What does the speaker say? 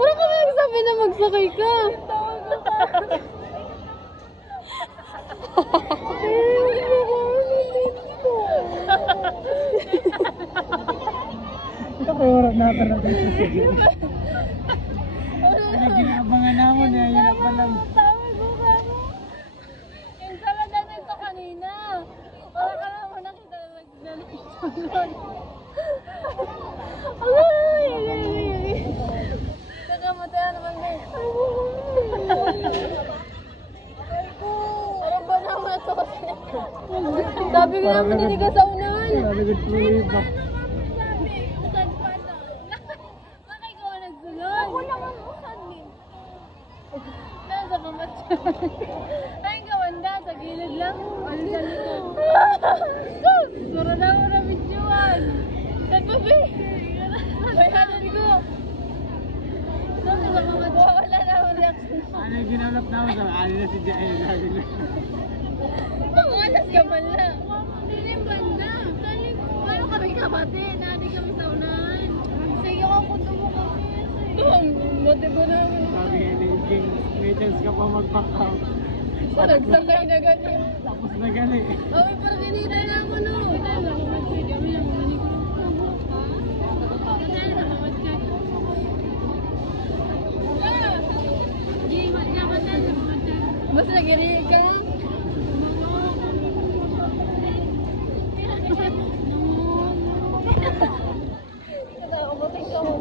Parang kami nagsabi na magsakay ka. Oras na talaga. Ano ginaabangan naman eh, yan pa lang. Tawag mo ba mo? Yung sama na nito kanina. Wala ka naman nakita na nagdalito. Ay. Nakamataya naman ba eh. Ano ba naman ito? Sabi ko naman hindi ka sa unahan. Sabi ko tuloy ba? Ay, gawanda, sa gilid lang. Ano sa likod? Sura na mo na videoan. Nagbabi. May hanan ko. Wala na ako reaction. Ano yung ginanap naman sa ano na si Jaya lagi na. Pag-alas ka man lang. Hindi yung banda. Paano kami kapatid? Nadi kami sa unahan. Sige ako kung mo kami. Motibo namin. Sabi nga ni King, may chance ka pa mag-back out. So, nagsakay na ganyan. Tapos na gali. Ay, parang hinita na ako, no? Hinita na ako, mag-check. Kami lang manig. Basta nag-iri ka? Umuting ka mo.